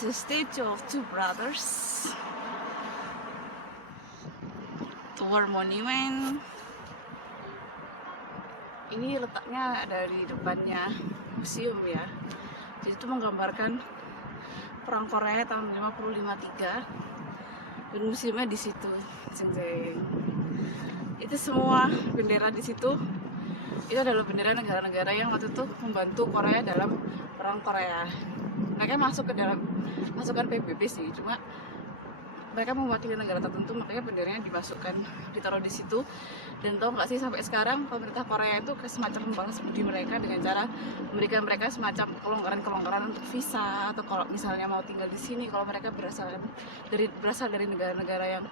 the statue of two brothers, War Monument. Ini letaknya dari depannya museum ya. Jadi itu menggambarkan perang Korea tahun 1953 dan museumnya di situ. Itu semua bendera di situ itu adalah bendera negara-negara yang waktu itu membantu Korea dalam perang Korea. Mereka masuk ke dalam pasukan PBB sih, cuma mereka mewakili negara tertentu, makanya benderanya dimasukkan, ditaruh di situ. Dan tau nggak sih, sampai sekarang pemerintah Korea itu semacam membalas budi mereka dengan cara memberikan mereka semacam kelonggaran untuk visa, atau kalau misalnya mau tinggal di sini, kalau mereka berasal dari negara-negara yang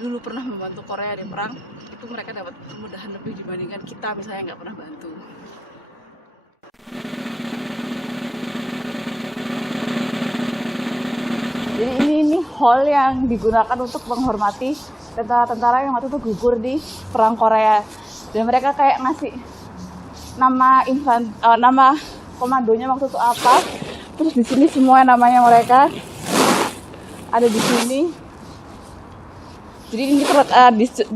dulu pernah membantu Korea di perang, itu mereka dapat kemudahan lebih dibandingkan kita misalnya nggak pernah bantu. Jadi ini hall yang digunakan untuk menghormati tentara-tentara yang waktu itu gugur di perang Korea. Dan mereka kayak ngasih nama komandonya waktu itu apa. Terus di sini semua namanya mereka ada di sini. Jadi ini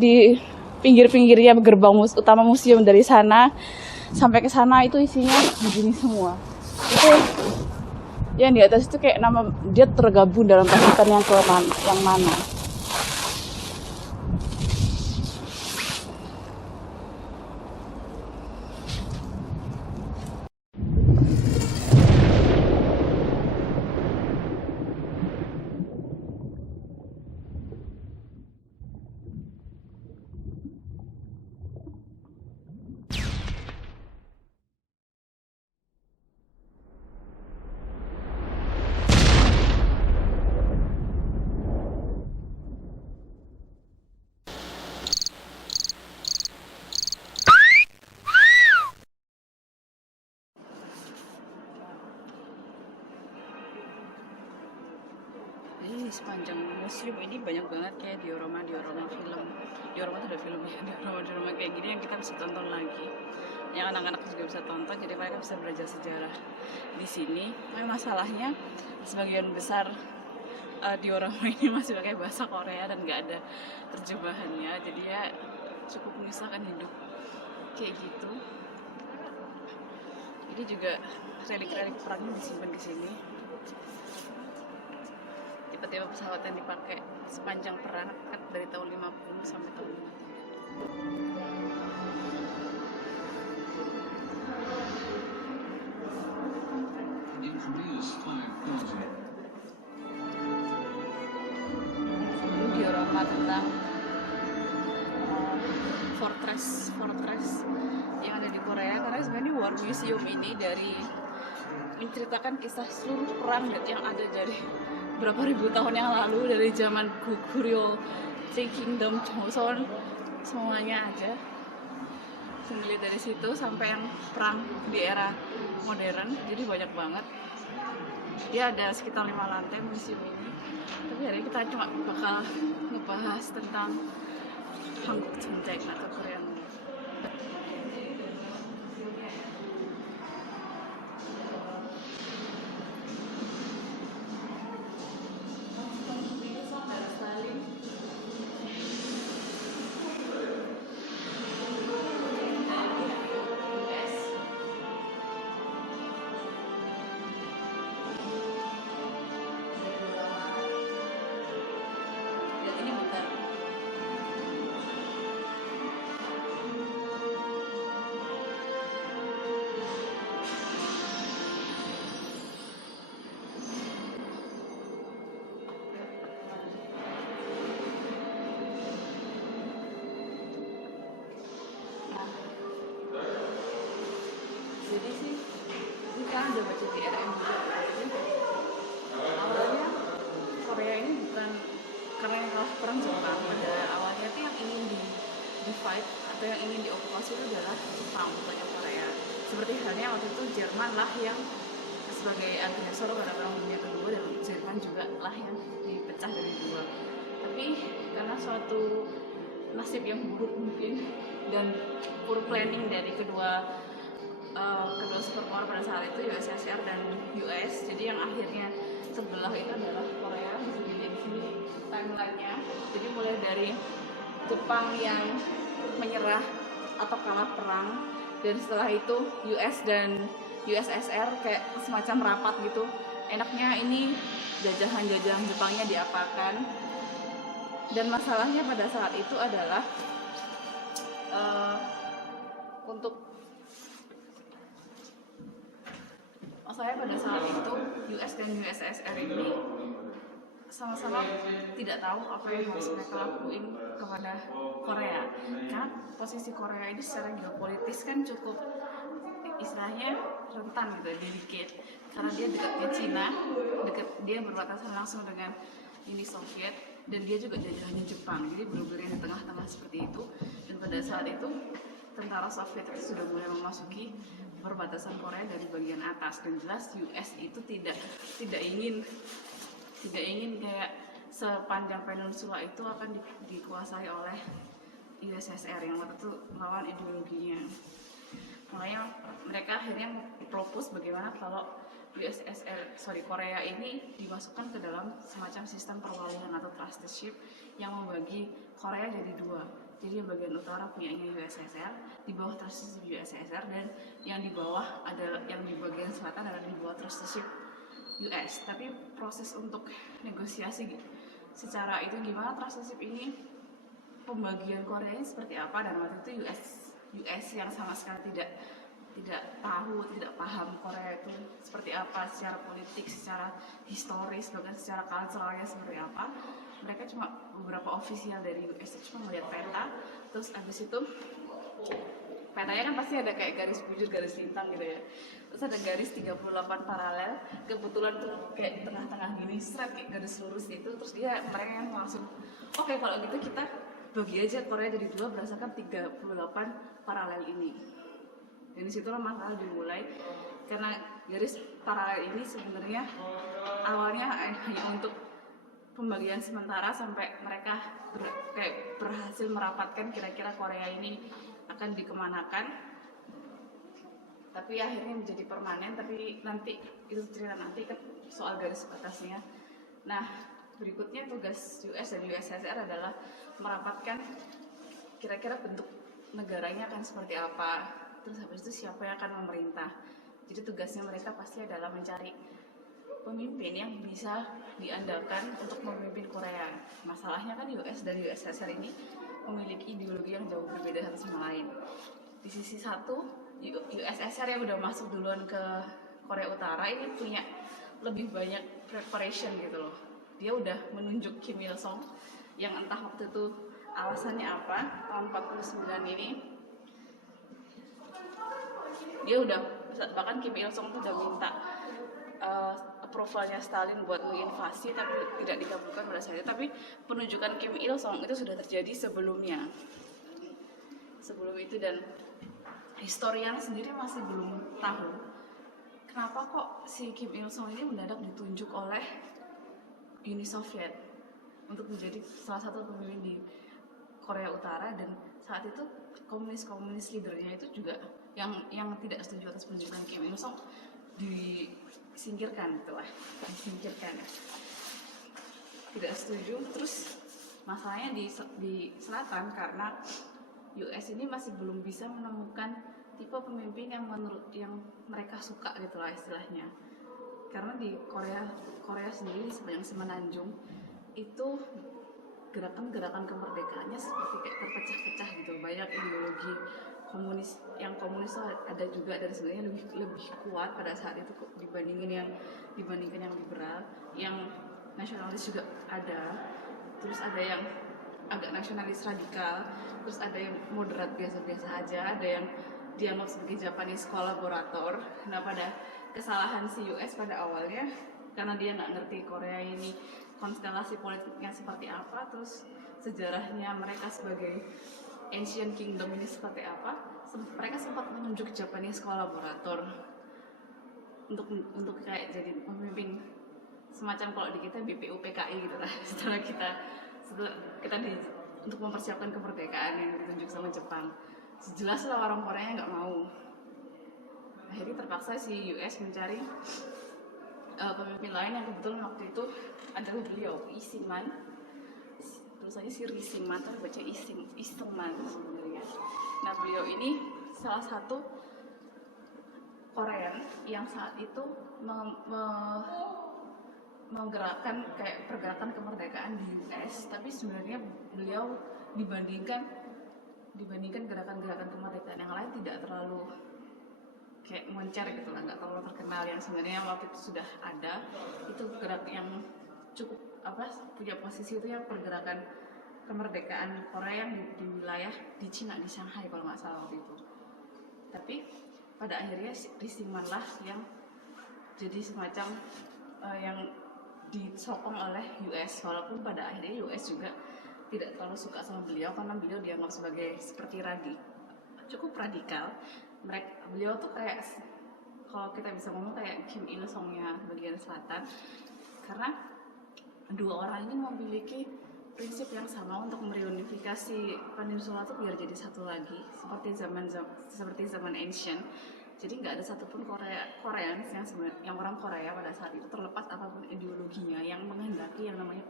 di pinggir-pinggirnya gerbang utama museum, dari sana sampai ke sana itu isinya begini semua. Itu yang di atas itu kayak nama dia tergabung dalam pasukan yang mana. Jadi sepanjang museum ini banyak banget kayak diorama film. Diorama itu ada filmnya, diorama kayak gini yang kita bisa tonton lagi. Yang anak-anak juga bisa tonton, jadi mereka bisa belajar sejarah di sini. Tapi masalahnya sebagian besar diorama ini masih pakai bahasa Korea dan nggak ada terjemahannya, jadi ya cukup menyusahkan hidup kayak gitu. Ini juga relik-relik perangnya disimpan di sini. Tipe-tipe pesawat yang dipakai sepanjang perang kan dari tahun 50 sampai tahun 53. Ini diorama tentang fortress yang ada di Korea, karena sebenarnya War Museum ini menceritakan kisah seluruh perang yang ada dari berapa ribu tahun yang lalu, dari zaman Goguryeo, Three Kingdom, Joseon, semuanya aja. Mulai dari situ sampai yang perang di era modern, jadi banyak banget. Dia ada sekitar 5 lantai museum ini. Tapi hari ini kita cuma bakal ngebahas tentang Hanguk Jeonjaek atau Korean War. Jadi sih, ini kan udah baca di RM juga. Jadi awalnya Korea ini bukan karena yang kalah perang Jepang. Pada awalnya tuh yang ingin di fight atau yang ingin diokupasi itu adalah Jepang, bukannya Korea. Seperti halnya waktu itu Jerman lah yang sebagai agresor pada perang dunia kedua, dan Jerman juga lah yang dipecah dari dua. Tapi karena suatu nasib yang buruk mungkin dan poor planning dari kedua superpower pada saat itu, USSR dan US, jadi yang akhirnya terbelah itu adalah Korea. Jadi di sini timelinenya, jadi mulai dari Jepang yang menyerah atau kalah perang, dan setelah itu US dan USSR kayak semacam rapat gitu, enaknya ini jajahan-jajahan Jepangnya diapakan. Dan masalahnya pada saat itu adalah untuk masalahnya pada saat itu US dan USSR ini sama-sama tidak tahu apa yang harus mereka lakuin kepada Korea, karena posisi Korea ini secara geopolitis kan cukup istilahnya rentan gitu, delicate, karena dia dekatnya Cina, dia berbatasan langsung dengan Uni Soviet, dan dia juga jajahannya Jepang, jadi benar-benar di tengah-tengah seperti itu. Dan pada saat itu tentara Soviet itu sudah mulai memasuki perbatasan Korea dari bagian atas, dan jelas US itu tidak ingin kayak sepanjang peninsula itu akan dikuasai oleh USSR yang waktu itu melawan ideologinya. Makanya mereka akhirnya propose bagaimana kalau Korea ini dimasukkan ke dalam semacam sistem perwalian atau trusteeship yang membagi Korea jadi dua. Jadi yang bagian utara punyanya USSR, di bawah trusteeship USSR, dan yang di bawah adalah yang di bagian selatan adalah di bawah trusteeship US. Tapi proses untuk negosiasi secara itu gimana trusteeship ini, pembagian Korea ini seperti apa, dan waktu itu US yang sama sekali tidak paham Korea itu seperti apa secara politik, secara historis, bahkan secara culturalnya seperti apa. Mereka cuma beberapa ofisial dari US cuma melihat peta, terus abis itu petanya kan pasti ada kayak garis bujur, garis lintang gitu ya, terus ada garis 38 paralel, kebetulan tuh kayak di tengah-tengah gini seret kayak garis lurus itu. Terus mereka yang langsung oke, kalau gitu kita bagi aja Korea jadi dua berdasarkan 38 paralel ini. Dan disitulah masalah dimulai, karena garis paralel ini sebenarnya awalnya hanya untuk pembagian sementara sampai mereka berhasil merapatkan kira-kira Korea ini akan dikemanakan, tapi akhirnya menjadi permanen. Tapi nanti itu cerita nanti kan soal garis batasnya. Nah, berikutnya tugas US dan USSR adalah merapatkan kira-kira bentuk negaranya akan seperti apa, terus habis itu siapa yang akan memerintah. Jadi tugasnya mereka pasti adalah mencari pemimpin yang bisa diandalkan untuk memimpin Korea. Masalahnya kan US dan USSR ini memiliki ideologi yang jauh berbeda satu sama lain. Di sisi satu, USSR yang udah masuk duluan ke Korea Utara ini punya lebih banyak preparation gitu loh. Dia udah menunjuk Kim Il Sung yang entah waktu itu alasannya apa, tahun 49 ini dia udah, bahkan Kim Il Sung tuh udah minta approvalnya Stalin buat menginvasi, tapi tidak dikabulkan pada saat itu. Tapi penunjukan Kim Il Sung itu sudah terjadi sebelum itu, dan historian sendiri masih belum tahu kenapa kok si Kim Il Sung ini mendadak ditunjuk oleh Uni Soviet untuk menjadi salah satu pemimpin di Korea Utara. Dan saat itu komunis leadernya itu juga yang tidak setuju atas penunjukan Kim Il Sung disingkirkan, tidak setuju. Terus masalahnya di selatan, karena US ini masih belum bisa menemukan tipe pemimpin yang mereka suka gitulah istilahnya. Karena di Korea sendiri sepanjang semenanjung itu gerakan-gerakan kemerdekaannya seperti kayak terpecah-pecah gitu. Banyak ideologi komunis ada juga, dan sebenarnya lebih kuat pada saat itu dibandingin yang liberal. Yang nasionalis juga ada, terus ada yang agak nasionalis radikal, terus ada yang moderat biasa-biasa aja, ada yang dianggap sebagai Japanese kolaborator. Nah, pada kesalahan si US pada awalnya, karena dia nggak ngerti Korea ini konstelasi politiknya seperti apa, terus sejarahnya mereka sebagai ancient kingdom ini seperti apa, mereka sempat menunjuk Japanese kolaborator untuk kayak jadi pemimpin semacam kalau di kita BPU PKI gitu lah. Setelah kita untuk mempersiapkan kemerdekaan yang ditunjuk sama Jepang, jelas lah orang Korea nggak mau. Akhirnya terpaksa si US mencari pemimpin lain yang kebetulan waktu itu adalah beliau Isiman, tulisannya si Risiman tapi baca Iseman sebenarnya. Nah beliau ini salah satu Korean yang saat itu menggerakkan kayak pergerakan kemerdekaan di US, tapi sebenarnya beliau dibandingkan gerakan-gerakan kemerdekaan yang lain tidak terlalu kayak moncer gitu lah, nggak terlalu terkenal. Yang sebenarnya waktu itu sudah ada, itu gerak yang cukup punya posisi itu yang pergerakan kemerdekaan Korea yang di wilayah di Cina, di Shanghai kalau nggak salah waktu itu. Tapi pada akhirnya Risiman lah yang jadi semacam yang disokong oleh US, walaupun pada akhirnya US juga tidak terlalu suka sama beliau karena beliau dianggap sebagai seperti cukup radikal. Beliau tuh kayak, kalau kita bisa ngomong kayak Kim Il Sungnya bagian selatan, karena dua orang ini memiliki prinsip yang sama untuk mereunifikasi peninsula itu biar jadi satu lagi, seperti zaman ancient. Jadi nggak ada satupun Koreans yang orang Korea pada saat itu, terlepas apapun ideologinya, yang menghendaki yang namanya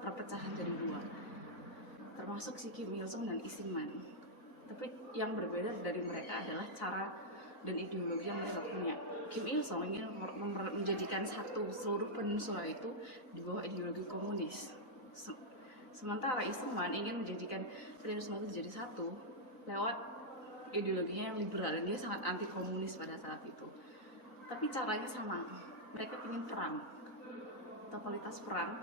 perpecahan jadi dua, termasuk si Kim Il Sung dan Isiman. Tapi yang berbeda dari mereka adalah cara dan ideologi yang mereka punya. Kim Il Sung ingin menjadikan satu seluruh peninsula itu di bawah ideologi komunis. Sementara Isiman ingin menjadikan peninsula itu jadi satu lewat ideologinya yang liberal, dan dia sangat anti komunis pada saat itu. Tapi caranya sama, mereka ingin perang, totalitas perang,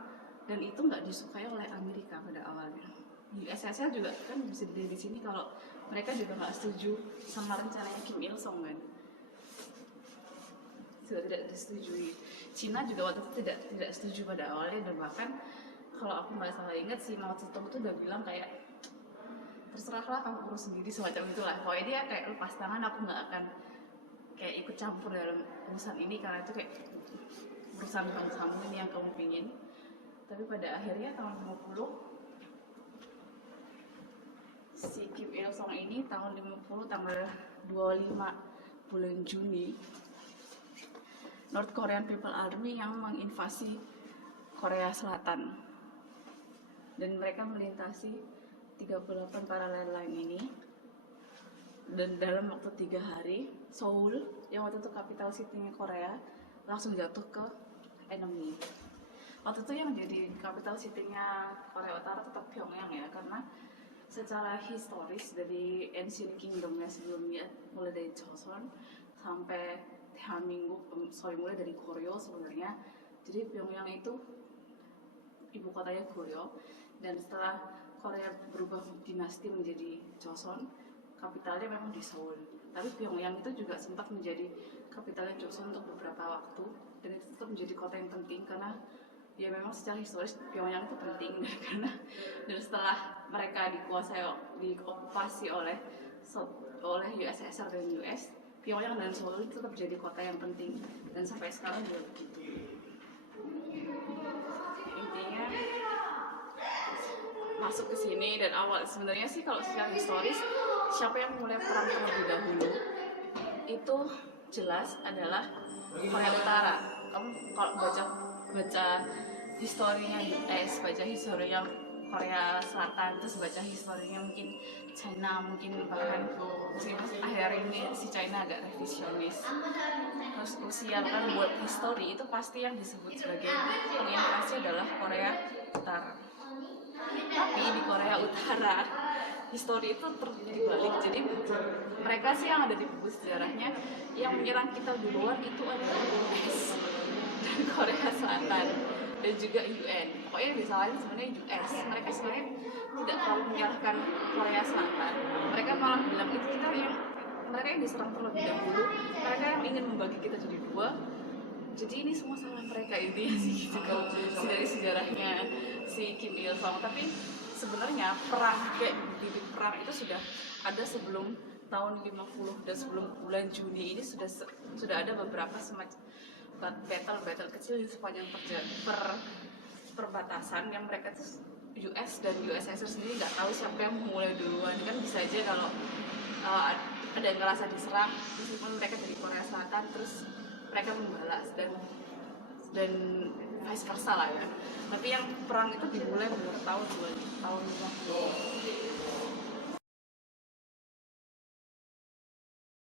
dan itu nggak disukai oleh Amerika pada awalnya. USSR juga kan bisa dilihat di sini kalau mereka juga nggak setuju sama rencananya Kim Il Sung kan, sudah tidak disetujui. Cina juga waktu itu tidak setuju pada awalnya, dan bahkan kalau aku nggak salah ingat si Mao Zedong itu udah bilang kayak terserahlah kamu urus sendiri, semacam itulah. Pokoknya dia kayak lepas tangan, aku nggak akan kayak ikut campur dalam urusan ini karena itu kayak urusan kamu ini yang kamu pingin. Tapi pada akhirnya tahun 50 si Kim Il Sung ini tahun 50 tanggal 25 bulan Juni, North Korean People Army yang menginvasi Korea Selatan, dan mereka melintasi 38 paralel line ini, dan dalam waktu 3 hari Seoul yang waktu itu capital city-nya Korea langsung jatuh ke enemy. Waktu itu yang jadi capital city-nya Korea Utara tetap Pyongyang ya, karena secara historis dari Ancient Kingdom-nya sebelumnya, mulai dari Joseon sampai mulai dari Goryeo sebenarnya. Jadi Pyongyang itu ibu kotanya Goryeo, dan setelah Korea berubah dinasti menjadi Joseon, kapitalnya memang di Seoul. Tapi Pyongyang itu juga sempat menjadi kapitalnya Joseon untuk beberapa waktu, dan itu tetap menjadi kota yang penting karena ya memang secara historis Pyongyang itu penting dan setelah mereka diokupasi oleh USSR dan US, Pyongyang dan Seoul itu tetap jadi kota yang penting, dan sampai sekarang juga begitu. Intinya masuk ke sini, dan awal sebenarnya sih kalau secara historis siapa yang mulai perang terlebih dahulu itu jelas adalah Korea Utara. Kamu kalau baca historinya US, baca historinya Korea Selatan, terus baca historinya mungkin China, mungkin bahkan akhir ini si China agak revisionis, terus Rusia kan buat histori itu pasti yang disebut sebagai penginvasi adalah Korea Utara. Tapi di Korea Utara histori itu terjadi balik, jadi mereka sih yang ada di buku sejarahnya yang menyerang kita duluan itu adalah US dan Korea Selatan dan juga UN. Pokoknya yang disalahin sebenarnya US. Mereka sebenarnya tidak terlalu menyalahkan Korea Selatan, mereka malah bilang itu mereka yang diserang terlebih dahulu, mereka yang ingin membagi kita jadi dua. Jadi ini semua salah mereka, intinya sih gitu dari sejarahnya si Kim Il Sung. Tapi sebenarnya perang kayak bibit perang itu sudah ada sebelum tahun 50, dan sebelum bulan Juni ini sudah ada beberapa semacam battle kecil di sepanjang perbatasan yang mereka tuh US dan USSR sendiri nggak tahu siapa yang memulai duluan. Kan bisa aja kalau ada yang ngerasa diserang meskipun mereka dari Korea Selatan, terus mereka membalas, dan dan vice versa lah ya. Tapi yang perang itu dimulai beberapa tahun 20 tahun